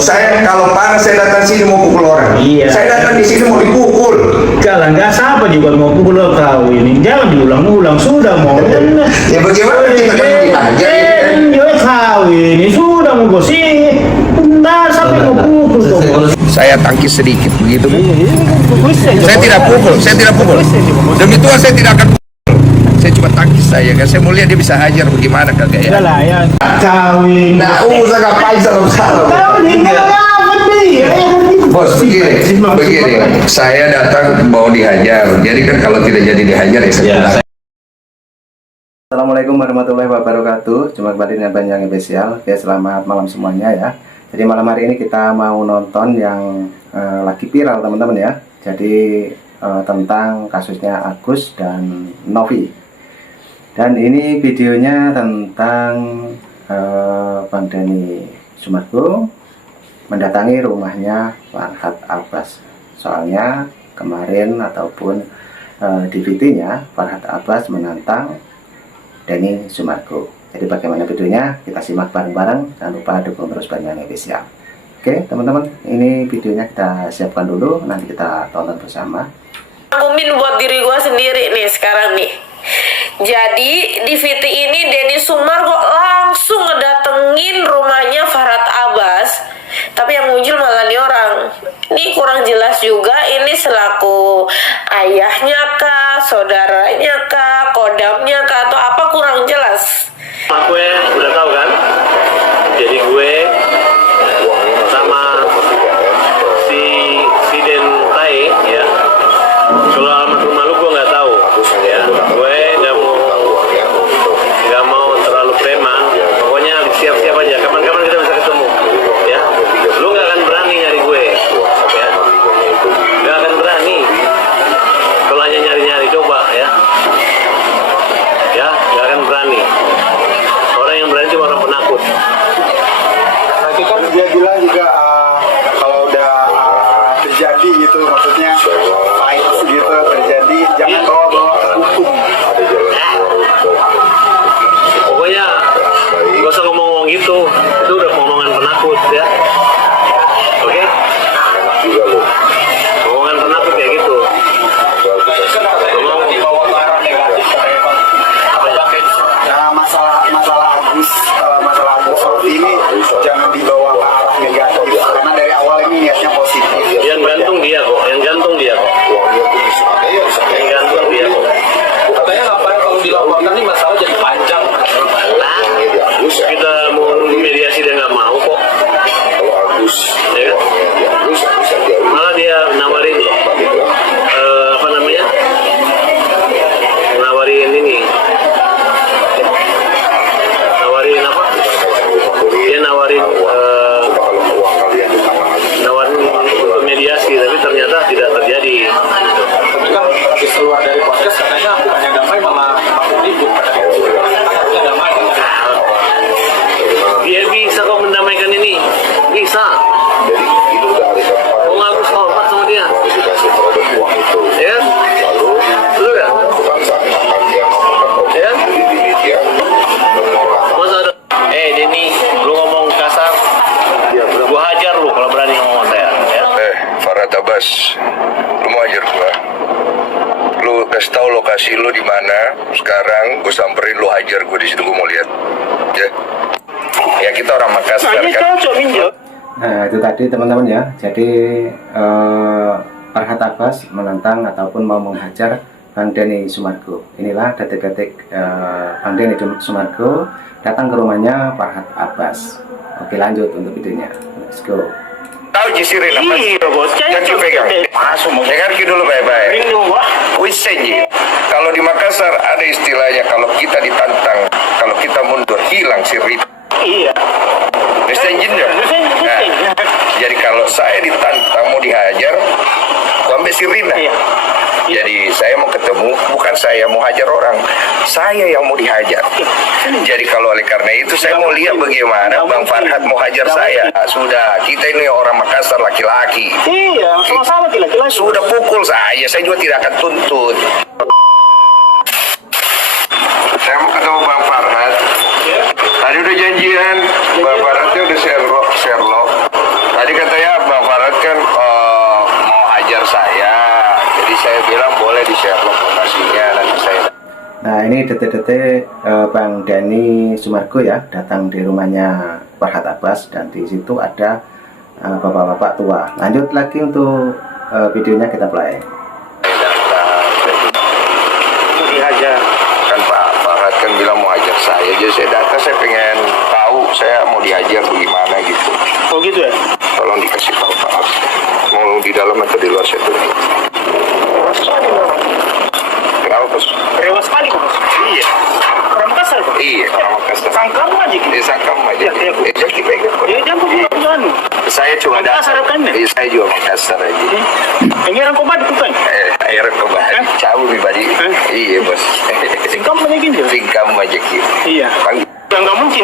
Saya kalau panas saya datang sini mau pukul orang. Iya. Saya datang di sini mau dipukul. Nggak siapa juga mau pukul kau ini. Jangan diulang-ulang, sudah mau. Ya bagaimana kita kan dihajar? Ya kau ini sudah mau gosip. Nah, sampai mau pukul. Saya tangkis sedikit begitu. Saya tidak pukul. Demi Tuhan saya tidak akan pukul. Saya cuma tangkis saja kan. Saya mau lihat dia bisa hajar bagaimana kagak ya. Enggak lah ya. Kau ini. Nah, usah ngapain salam-salam. Kau ini ngapa dia? Bos, begini. Saya datang mau dihajar. Jadi kan kalau tidak jadi dihajar ya saya pulang. Assalamualaikum warahmatullahi wabarakatuh. Jumpa kembali dengan Banjang Spesial. Oke, selamat malam semuanya ya. Jadi malam hari ini kita mau nonton yang lagi viral teman-teman ya. Jadi tentang kasusnya Agus dan Novi. Dan ini videonya tentang Bang Denny Sumargo mendatangi rumahnya Farhad Abbas. Soalnya kemarin ataupun di videonya Farhad Abbas menantang Denny Sumargo. Jadi bagaimana videonya kita simak bareng-bareng. Jangan lupa dukung terus Banjang Spesial. Oke teman-teman, ini videonya kita siapkan dulu, nanti kita tonton bersama. Ngumin buat diri gue sendiri nih sekarang nih. Jadi di VT ini Denny Sumargo langsung ngedatengin rumahnya Farhad Abbas. Tapi yang muncul malah nih orang. Ini kurang jelas juga, ini selaku ayahnya kah, saudaranya kah, kodamnya kah, atau apa, kurang jelas. Gue udah tahu kan, jadi gue sama si Den Tai ya, kalau alamat rumah lu gue nggak tahu ya, gue nggak mau terlalu preman, pokoknya siap-siap aja, kapan-kapan kita bisa ketemu ya, lu nggak akan berani nyari gue ya, nggak akan berani, kalau hanya nyari-nyari coba ya, nggak akan berani. Orang yang berani cuma orang penakut. Nanti kan dia bilang juga kalau udah terjadi gitu, maksudnya fight gitu terjadi, jangan bawa-bawa hukum. Pokoknya gak usah ngomong-ngomong gitu, itu udah omongan penakut ya. Oke? Omongan penakut kayak gitu. Nah, masalah Agus ini jangan dibawa ke arah negatif, karena dari awal ini niatnya positif. Yang gantung dia kok. Yang gantung dia kok. Katanya ngapain kalau dilaporkan nih masalah jadi panjang. Nah, kita mau mediasi dia nggak mau kok. Ya kan? Malah dia nawarin apa namanya? Nawarin ini. Nawarin apa? Dia nawarin untuk mediasi, tapi ternyata tidak terjadi. Tapi kan habis keluar dari podcast katanya bukannya damai malah ribut. Katanya damai. Dia bisa kok mendamaikan ini, bisa. Mau ngaku hormat sama dia, ya? Betul ya? Ya? Masa ada? Denny, lu ngomong kasar, gua hajar lu kalau berani ngomong saya. Ya? Farhad Abbas, lu mau hajar gua? Lu kasih tahu lokasi lu di mana sekarang, gua samperin lu hajar gua di situ, gua mau lihat. Ya. Ya kita orang Makassar kan. Nah itu tadi teman-teman ya. Jadi Farhad Abbas menantang ataupun mau menghajar Bang Denny Sumargo. Inilah detik-detik Bang Denny Sumargo datang ke rumahnya Farhad Abbas. Oke lanjut untuk videonya. Let's go. Tahu Jisirin apa? Iya bos, Jangan dipegang. Masuk, dengarkan dulu baik-baik. Wisenji. Kalau di Makassar ada istilahnya, kalau kita ditantang, kalau kita mundur hilang sirip. iya. Wisenji ya. Nah, jadi kalau saya ditantang mau dihajar, gua ambil sirina. Iya. Jadi saya mau ketemu, bukan saya mau hajar orang, saya yang mau dihajar. Jadi kalau oleh karena itu saya mau lihat bagaimana Bang Farhad mau hajar saya. Nah, sudah, kita ini orang Makassar laki-laki. Iya, sama-sama laki-laki. Sudah pukul saya juga tidak akan tuntut. Saya mau ketemu Bang Farhad. Tadi udah janjian, Bang Farhadnya udah Sherlock. Nah ini detik-detik Bang Denny Sumargo ya datang di rumahnya Farhat Abbas, dan di situ ada bapak-bapak tua. Lanjut lagi untuk videonya kita play. Dihajar kan Pak Farhat kan bilang mau hajar saya, jadi saya datang, saya pengen tahu saya mau dihajar bagaimana gitu. Oh gitu ya? Tolong dikasih tahu Pak, mau di dalam atau di luar saya tuh. Kenapa Bos? Rewas sekali Bos. Iya. Orang Makassar Bos. Iya, orang Makassar. Sangkam aja gitu. Sangkam aja. Iya, kayak aku. Jadi pegang kok. Ya jangan bukan. Saya cuma Makassar kan ya? Saya juga Makassar aja. Ini orang Kobat bukan? Air kembali. Jauh pribadi. Iya Bos. Singkam aja gitu. Singkam aja gitu. Iya. Panggil. Nggak mungkin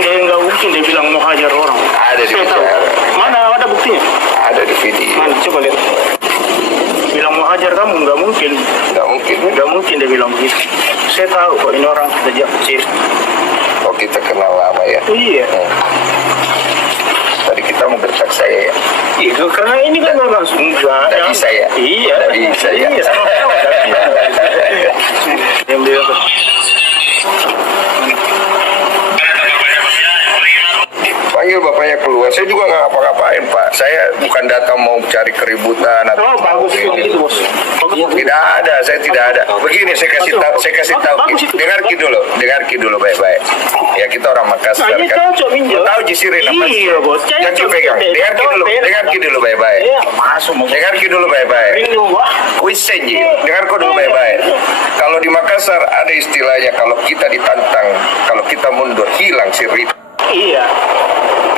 dia bilang mau hajar orang. Ada di Saya tahu. bicara. Mana ada buktinya? Ada di video. Mana coba lihat. Bilang mau hajar kamu nggak mungkin. Nggak mungkin dia bilang begitu. Saya tahu kok ini orang sejak kecil. Oh kita kenal lama ya. Iya. Tadi kita mau gertak saya ya. Itu karena ini kan langsung enggak. Dari saya. Iya. Dari saya. Iya. Sama-sama. Yang bilang Panggil bapaknya keluar. Saya juga nggak ngapa-ngapain Pak. Saya bukan datang mau cari keributan atau. oh bagus itu gitu bos. Bagus. Tidak ada, saya tidak ada. Begini saya kasih tahu. Bagus itu. Dengarki dulu baik-baik. Ya kita orang Makassar Nah, ini kan. cocok minjem. Tahu Jisirin apa? Iya bos. Jangan pegang. Dengarki dulu baik-baik. Iya masuk. Dengarki dulu baik-baik. Rindu wah. Wisenji, dengarku dulu baik-baik. Kalau di Makassar ada istilahnya, kalau kita ditantang, kalau kita mundur hilang sirip. Iya.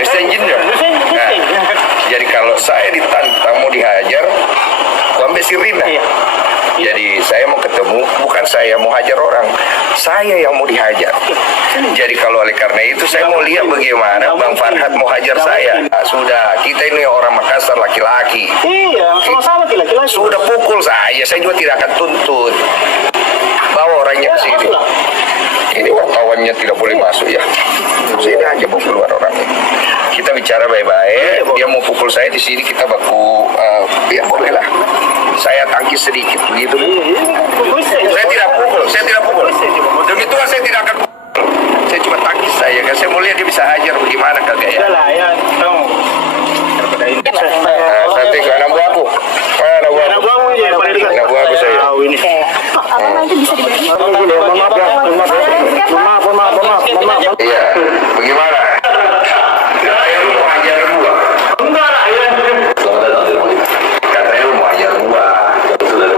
Wisenji ya. Nah, jadi kalau saya ditantang mau dihajar, aku ambil sirina. Iya. Jadi saya mau ketemu, bukan saya mau hajar orang, saya yang mau dihajar. Jadi kalau oleh karena itu saya mau lihat bagaimana Bang Farhat mau hajar saya. Nah, sudah, kita ini orang Makassar laki-laki. Iya, sama-sama laki-laki. Sudah pukul saya juga tidak akan tuntut. Bawa orangnya ke sini. Ini wartawannya tidak boleh masuk ya. Sini aja mau keluar orangnya. Kita bicara baik-baik. Dia mau pukul saya di sini, kita baku. Ya boleh lah. Saya tangkis sedikit begitu. Saya tidak pukul. Demi Tuhan saya tidak akan pukul. Saya cuma tangkis saya. Kan saya mau lihat dia bisa hajar bagaimana kagak ya. Udah lah ya, tahu. Nanti ke anak buahku. Mana buahku? Anak buahmu ya, paling dekat. Anak buahku saya. Tahu ini. Iya. Bagaimana? Katanya lu mau hajar gua. Enggak lah ya. Katanya lu mau hajar gua. Sudah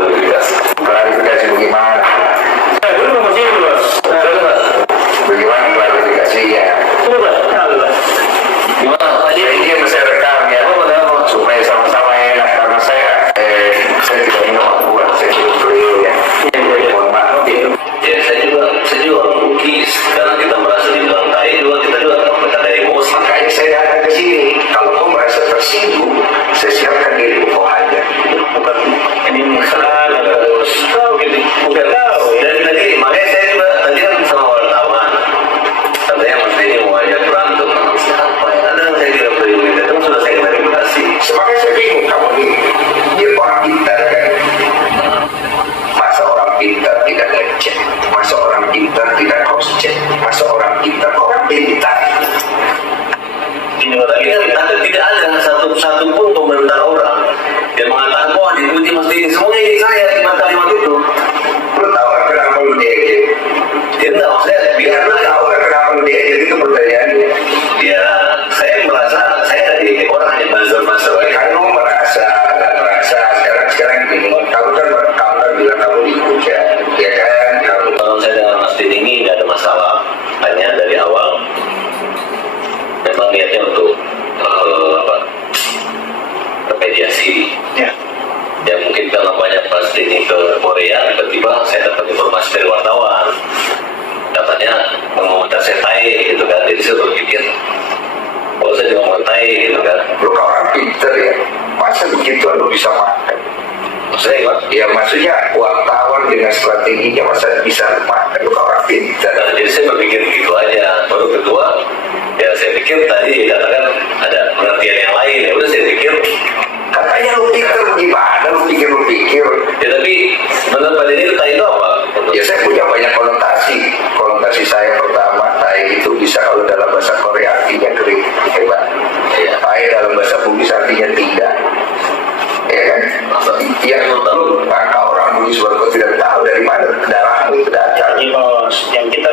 klarifikasi bagaimana? Dulu masih bos. Bagaimana klarifikasinya? Saya izin saya rekam ya, supaya sama-sama enak, karena saya tidak minum alkohol, saya tidak beliau ya. Mohon maaf ya. Ya saya juga lukis karena kita merasa dibilang tai juga kita juga ada emosi. Makanya saya datang ke sini. Kalau kau merasa tersinggung, saya siapkan diri kau hajar. Bukan ini masalah terus tahu gitu bukan tahu dan tadi makanya saya juga tadi kan sama wartawan katanya mas ini mau ajak berantem siapa ya ada yang saya tidak peduli itu sudah saya klarifikasi. Sebagai saya bingung kamu ini, dia orang pintar kan? Masa orang pintar tidak ngecek? Masa orang pintar tidak cross check? Masa orang pintar Ini kan tidak ada satu pun komentar orang yang mengatakan wah dipuji mas ini semuanya ini saya di kalimat itu. Lu tahu kan kenapa lu diejek? Dia tidak maksudnya Biar lu tahu kan kenapa lu diejek, itu pertanyaannya. ya saya merasa saya dari orang hanya buzzer Kan lu merasa sekarang gini, kamu kan bilang kamu dihujat, ya kan? Kamu kalau saya dengan Mas Din ini tidak ada masalah, hanya dari awal memang niatnya untuk bermediasi. Ya mungkin karena banyak Mas Din ke Korea, tiba-tiba saya dapat informasi dari wartawan katanya mengomentar saya tai gitu kan, jadi saya berpikir kalau saya juga mau tai gitu kan. lu kan orang pintar ya, masa begitu lu bisa makan? Maksudnya gimana? Ya maksudnya wartawan dengan strateginya masa bisa makan, lu kan orang pintar. Nah, jadi saya berpikir begitu aja. Baru kedua, ya saya pikir tadi katakan ada pengertian yang lain. Ya udah saya pikir, Katanya lu pintar gimana? Lu pikir. ya tapi menurut Pak Denny itu tadi itu apa? Ya saya punya banyak konotasi. saya dalam bahasa Bugis artinya tidak. Ya kan? Yang tahu maka orang Bugis baru tidak tahu dari mana darahmu itu datang. Jadi bos, yang kita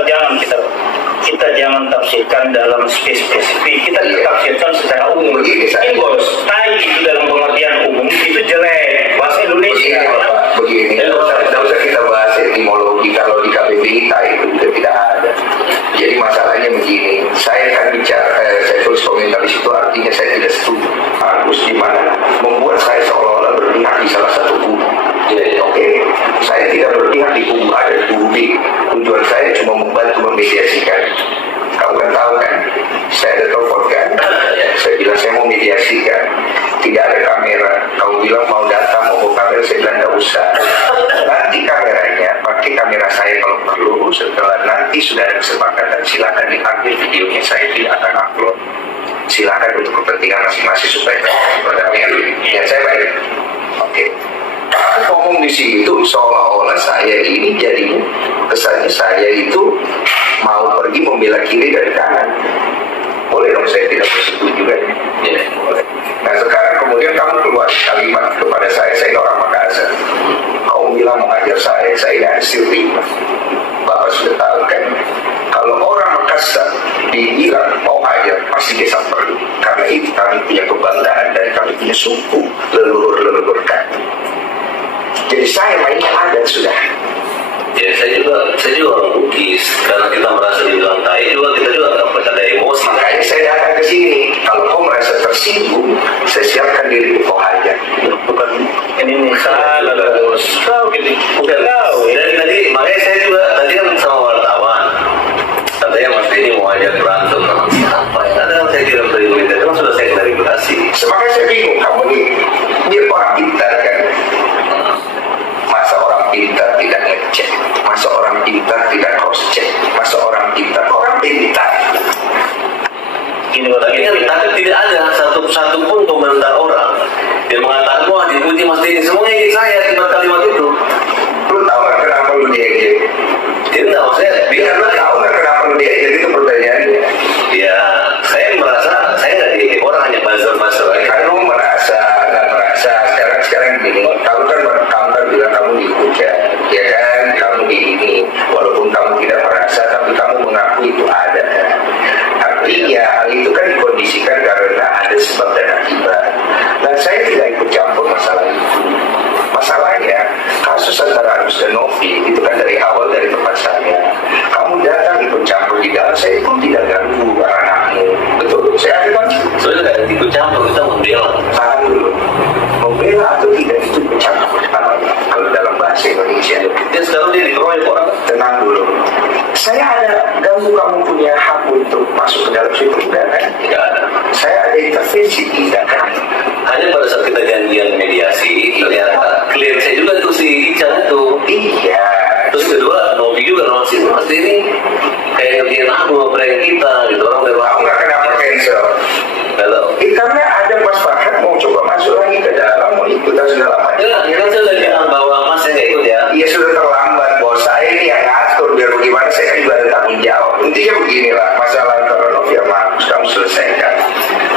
jangan tafsirkan dalam spesifik, kita tafsirkan secara umum. Begini saya bos, tai itu dalam pengertian umum itu jelek bahasa Indonesia. Begini, tidak usah kita bahas etimologi. Kalau di KBBI tai itu juga tidak ada. Jadi masalahnya begini, saya kan bicara, saya tulis komentar di situ artinya saya tidak setuju. Harus di mana membuat saya seolah-olah berpihak di salah satu kubu. Oke, saya tidak berpihak di kubu A dan kubu B. Tujuan saya cuma membantu memediasikan. Kamu kan tahu kan, saya ada telepon kan, saya bilang saya mau mediasikan. Tidak ada kamera. Kamu bilang mau datang, mau bawa kamera, saya bilang tidak usah. Nanti kameranya, pakai kamera saya kalau perlu. Setelah nanti sudah ada kesepakatan, silakan diambil videonya. Saya tidak akan upload. Silakan untuk kepentingan masing-masing supaya berdamai. Ya saya baik. Oke. Ngomong di situ seolah-olah saya ini jadi kesannya saya itu mau pergi membela kiri dari kanan. Boleh dong, saya tidak bersetuju kan? Ya, boleh. Nah sekarang kemudian kamu keluar kalimat kepada saya orang Makassar. Kamu bilang mengajar saya tidak terima. Bapak sudah tahu kan? Kalau orang Makassar dibilang mau ajar pasti desa perlu. Karena itu kami punya kebanggaan dan kami punya suku leluhur kami. Jadi saya mainnya adat sudah. Ya saya juga orang Bugis karena kita merasa dibilang tai juga kita juga nggak pernah ada emosi. Makanya saya datang ke sini. Kalau kau merasa tersinggung, saya siapkan diri kau aja. Bukan ini salah bos. Kau gitu, bukan tahu. Dan tadi makanya saya juga tadi kan sama wartawan katanya Mas Denny mau ajak berantem sama siapa ya? Ada yang saya kirim dari Twitter kan sudah saya klarifikasi. Makanya saya bingung kamu nih, dia orang pintar kan? Masa orang pintar tidak ngecek? Masa orang pintar tidak cross check? Masa orang pintar Ini tapi tidak ada satu pun komentar orang yang mengatakan wah dipuji Mas Denny semuanya ingin saya kalimat itu. Lu tahu nggak kenapa lu diejek? Jadi nggak maksudnya Biar lu tahu nggak kenapa lu diejek itu pertanyaannya. ya saya merasa saya nggak diejek orang hanya buzzer aja. Kan lu nggak merasa sekarang gini. Kamu kan bilang kamu dihujat, ya kan? Kamu di ini, walaupun kamu tidak merasa, tapi kamu mengaku itu ada. Artinya itu kan dikondisikan karena ada sebab dan akibat. Dan saya tidak ikut campur masalah itu. Masalahnya kasus antara Agus dan Novi itu kan dari awal dari tempat saya. Kamu datang ikut campur di dalam, saya pun tidak ganggu anakmu. Betul? Saya ada kan? Soalnya nggak ikut campur kita membela. Tahan dulu. Membela atau tidak itu ikut campur. Kalau dalam bahasa Indonesia. Dan sekarang dia dikeroyok orang. Tenang dulu. Saya ada ganggu kamu punya hak untuk masuk ke dalam situ enggak kan? Tidak ada. Saya ada intervensi tidak kan? Hanya pada saat kita janjian mediasi, ternyata klien saya juga tuh si Ican itu. Iya. Terus kedua, Novi juga masih Mas Denny kayak ngertiin aku, prank kita gitu orang dari Tahu nggak kenapa cancel? nggak tahu. Karena ada Mas Farhan mau coba masuk lagi ke dalam, mau ikutan segala macam. Ya, kan saya udah bilang bahwa Mas saya nggak ikut ya. Iya sudah terlambat bos. Saya ini yang ngatur biar bagaimana saya kan juga ada tanggung jawab. Intinya beginilah masalah antara Novi sama Agus kamu selesaikan.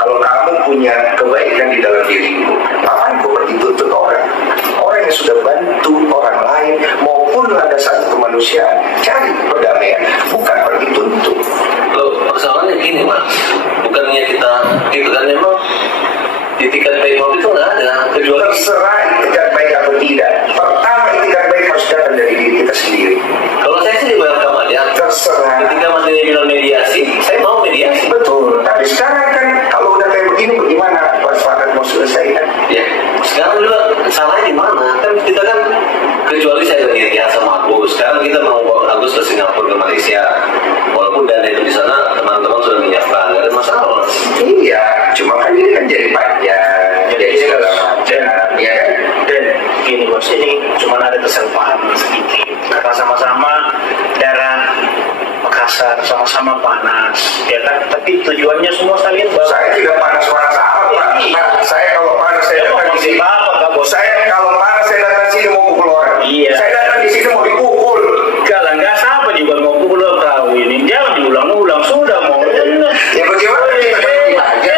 Kalau kamu punya kebaikan di dalam dirimu, ngapain kau pergi tuntut orang? Orang yang sudah bantu orang lain maupun ada satu kemanusiaan cari perdamaian, bukan pergi tuntut. Loh, persoalannya gini Mas, bukannya kita itu kan memang di tiket baik itu nggak ada kecuali Terserah itikat baik atau tidak. Pertama itikat baik harus datang dari diri kita sendiri. kalau saya sih welcome aja. Terserah. Ketika Mas Denny bilang mediasi, saya mau mediasi. Betul. Tapi sekarang kan kalau udah kayak begini bagaimana Mas Farhan mau selesaikan? Ya, sekarang juga salahnya di mana? Kan kita kan kecuali saya lagi sama Agus. Sekarang kita mau bawa Agus ke Singapura ke Malaysia. Walaupun dana itu di sana teman-teman sudah menyiapkan, nggak ada masalah. Iya, cuma kan ini kan jadi panjang, jadi segala macam, ya kan? Dan gini bos, ini cuma ada kesalahpahaman sedikit. Karena sama-sama darah Makassar, sama-sama panas, ya kan? Tapi tujuannya semua sekalian bahwa Saya tidak panas-panas amat, Pak. Nah, saya kalau panas saya datang di sini. Saya kalau panas saya datang di sini mau pukul orang. Iya. Saya datang di sini mau dipukul. kalau nggak siapa juga mau pulang tahu ini, jangan diulang-ulang sudah mau. Ya bagaimana kita bagi aja?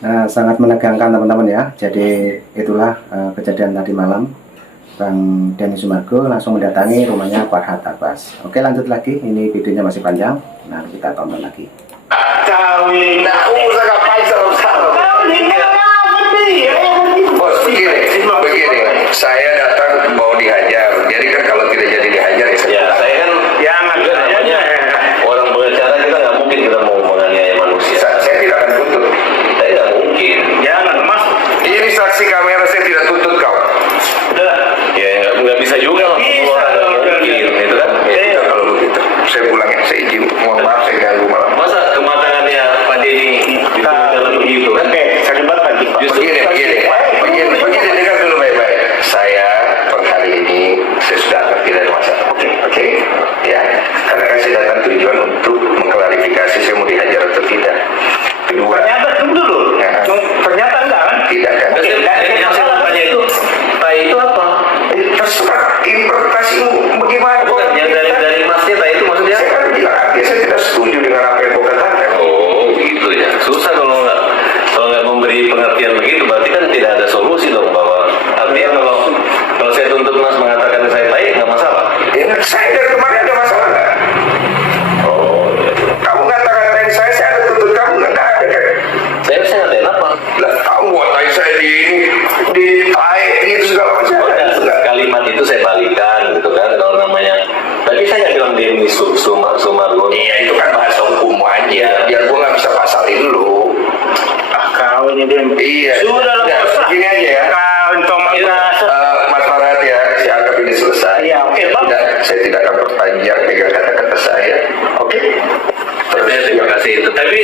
Nah, sangat menegangkan teman-teman ya. Jadi itulah kejadian tadi malam. Bang Denny Sumargo langsung mendatangi rumahnya Farhat Abbas. Oke, lanjut lagi. Ini videonya masih panjang. Nah, kita tonton lagi. Kawin. Nah, usah ngapain salam-salam. Bos, begini, saya datang mau dihajar. Jadi kan kalau tidak jadi dihajar ya saya. Ya, saya kan Jangan. juga namanya orang pengacara, kita nggak mungkin kita mau menganiaya manusia. Saya tidak akan tuntut. Saya nggak mungkin. Jangan, Mas. Ini saksi kamera, saya tidak tuntut kau. Udah. Ya nggak bisa juga lah. Bisa Nggak dong. mungkin, itu kan. Ya, tidak kalau begitu. Saya pulang ya, saya izin. Mohon maaf saya ganggu malam. Masa kematangannya Pak Denny dalam begitu kan? Oke, kalimat lagi, Pak. Justru Begini, dengar dulu baik-baik. Saya per hari ini saya sudah anggap tidak ada masalah. Oke, ya. Karena kan saya datang tujuan untuk mengklarifikasi saya mau dihajar atau tidak. Kedua, Ternyata tunggu dulu. Ya. Ternyata enggak kan? tidak kan? Oke, Yang saya mau tanya itu, Pak itu apa? Terserah interpretasimu bagaimana? Bukan yang dari masnya Pak itu maksudnya? Saya kan bilang artinya saya tidak setuju dengan apa yang kau katakan. Oh gitu ya. Susah kalau nggak memberi pengertian begitu, berarti kan tidak ada solusi dong, bahwa artinya kalau saya tuntut Mas mengatakan saya baik nggak masalah. Ya, saya dari kemarin ada masalah nggak? Oh iya. Kamu ngata-ngatain saya ada tuntut kamu nggak ada kan? Saya ngatain apa? Lah kamu ngatain saya di tai gitu segala macam. Oh, kalimat itu saya balikan gitu kan, kalau namanya. Tapi saya nggak bilang Denny Sumargo. Iya itu kan bahasa hukum aja. Biar gua nggak bisa pasalin lu. Ah, kau ini Dem. Iya. Sudah lah, Ya, Bos. gini aja ya. Kau itu Iya. Mas Farhat ya, saya anggap ini selesai. Iya, oke, Bang. Saya tidak akan perpanjang pegang kata-kata saya. Oke. Terima kasih itu. Tapi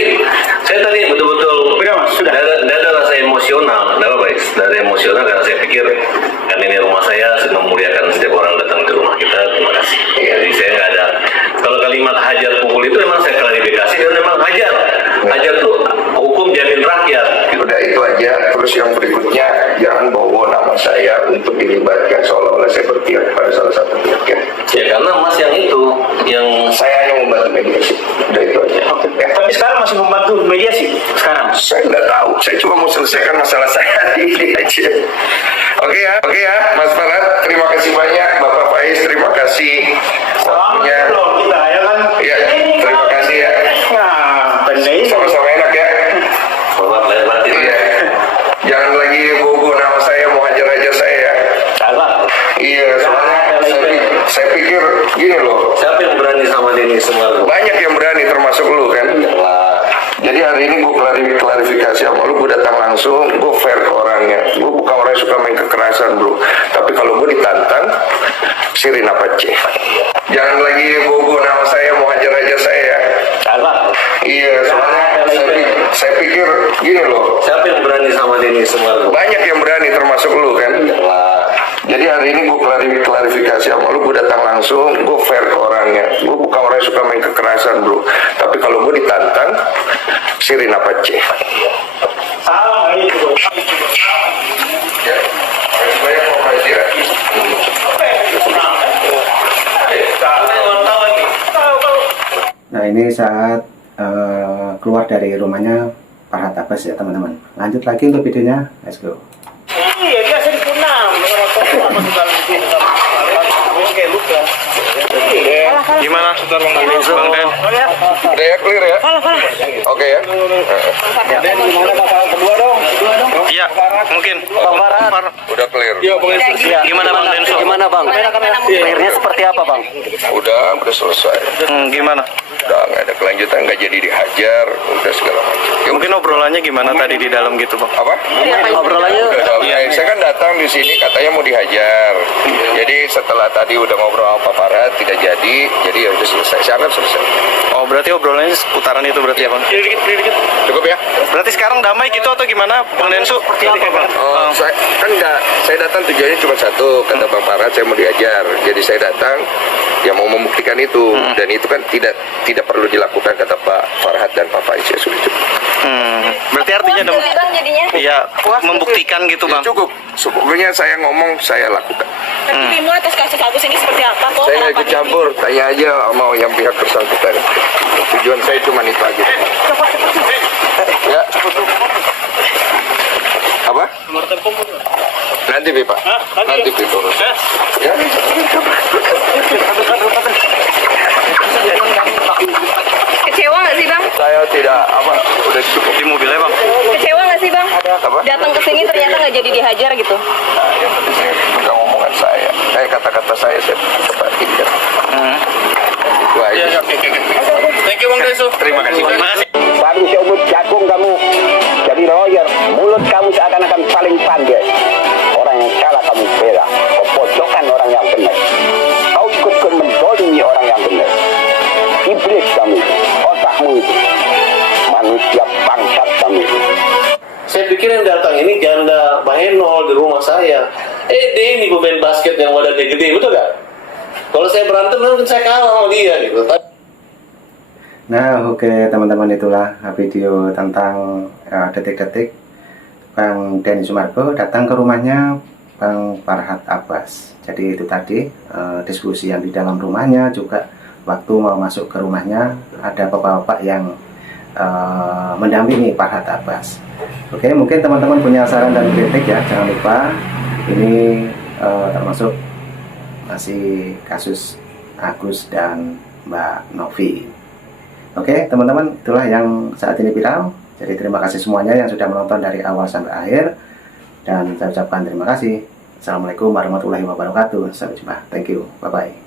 saya tadi betul-betul Udah, Mas, sudah. ada rasa emosional, ada apa baik? Dari emosional karena saya pikir kan ini rumah saya sedang memuliakan setiap orang datang ke rumah kita. Terima kasih. Jadi saya nggak ada. Kalau kalimat hajar pukul itu memang saya klarifikasi dan memang hajar. Hajar tuh hukum jamin rakyat. Udah itu aja. Terus yang berikutnya jangan bawa nama saya untuk dilibatkan seolah-olah saya berpihak pada salah satu pihak ya. Ya karena Mas yang itu yang Saya hanya membantu mediasi. Udah itu aja. Oke. Tapi sekarang masih membantu mediasi sekarang. Saya nggak tahu. Saya cuma mau selesaikan masalah saya ini aja. Oke ya, Mas Farhat. Terima kasih banyak, Bapak Faiz. Terima kasih. Selamat Waktunya. belum kita ya kan? Ya, terima kasih ya. Nah, benar. Sama-sama enak ya. hormat lahir batin. Iya. Jangan lagi bobo nama saya mau hajar-hajar saya ya. Salah. Iya, soalnya saya pikir gini loh. Siapa yang berani sama Denny Sumargo? Banyak yang berani termasuk lu kan. Jadi hari ini gue klarifikasi sama lu, gue datang langsung, gue fair ke orangnya. Gue bukan orang yang suka main kekerasan bro. Tapi kalau gue ditantang, sirin apa ceh. Jangan lagi bobo nama saya mau hajar-hajar saya ya. Salah. Iya, soalnya saya pikir gini loh. Siapa yang berani sama Denny Sumargo? Banyak yang berani termasuk lu kan. Jadi hari ini gue klarifikasi sama lu, gue datang langsung, gue fair ke orangnya. Gue bukan orang yang suka main kekerasan bro. Tapi kalau gue ditantang, sirin apa ceh. Salah itu. Ya, makasih banyak Pak Faiz ya. Nah, ini saat keluar dari rumahnya Farhat Abbas ya teman-teman. Lanjut lagi untuk videonya. Let's go. Iya, biasa dipunam. Gimana saudara Bang Den? Udah ya, clear ya? Oke ya. Iya, mungkin. Udah clear. Gimana Bang Denso? Gimana bang? Akhirnya seperti apa bang? Udah selesai. Gimana? Udah nggak ada kelanjutan, nggak jadi dihajar, udah segala macam. Ya, Mungkin obrolannya gimana tadi di dalam gitu bang? apa? Obrolannya Udah selesai. Saya kan datang di sini katanya mau dihajar. Jadi setelah tadi udah ngobrol sama Pak Farhat tidak jadi ya udah selesai. Saya anggap selesai. Oh berarti obrolannya seputaran itu berarti ya bang? Cukup ya? Berarti sekarang damai gitu atau gimana Bang Densu? Seperti apa bang? Saya kan saya datang tujuannya cuma satu, kata Bang Farhat saya mau diajar. Jadi saya datang ya mau membuktikan itu dan itu kan tidak perlu dilakukan kata Pak Farhat dan Pak Faiz ya sudah cukup. Berarti artinya iya membuktikan gitu bang? Cukup. Sebenarnya saya ngomong saya lakukan. Tapi dirimu atas kasus Agus ini seperti apa kok? Saya nggak ikut campur, tanya aja mau yang pihak bersangkutan. Tujuan saya cuma itu aja. Ya. Nanti Pak. Nanti Pak. Ya. Kecewa nggak sih bang? Saya tidak udah cukup di mobilnya Bang. Kecewa nggak sih bang? Apa? Datang ke sini ternyata nggak jadi dihajar gitu. Nah, yang penting saya pegang omongan saya. Kata-kata saya perhatikan. Itu aja. Thank you Bang Desu. Terima kasih. Baru seumur jagung kamu jadi lawyer, mulut kamu seakan-akan paling pandai. Orang yang salah kamu bela, memojokkan orang yang benar. Kau ikut mendolimi orang yang benar. Iblis kamu, otakmu itu. Manusia bangsat kamu itu. Saya pikir yang datang ini janda Mahenol di rumah saya. Denny pemain basket yang wadahnya gede, betul gak? Kalau saya berantem mungkin saya kalah sama dia gitu. Nah, oke teman-teman, itulah video tentang detik-detik Bang Denny Sumargo datang ke rumahnya Bang Farhad Abbas. Jadi itu tadi diskusi yang di dalam rumahnya, juga waktu mau masuk ke rumahnya ada bapak-bapak yang mendampingi Farhad Abbas. Oke, mungkin teman-teman punya saran dan kritik ya, jangan lupa. Ini termasuk masih kasus Agus dan Mbak Novi. Oke teman-teman, itulah yang saat ini viral. Jadi terima kasih semuanya yang sudah menonton dari awal sampai akhir. Dan saya ucapkan terima kasih. Assalamualaikum warahmatullahi wabarakatuh. Sampai jumpa. Thank you. Bye-bye.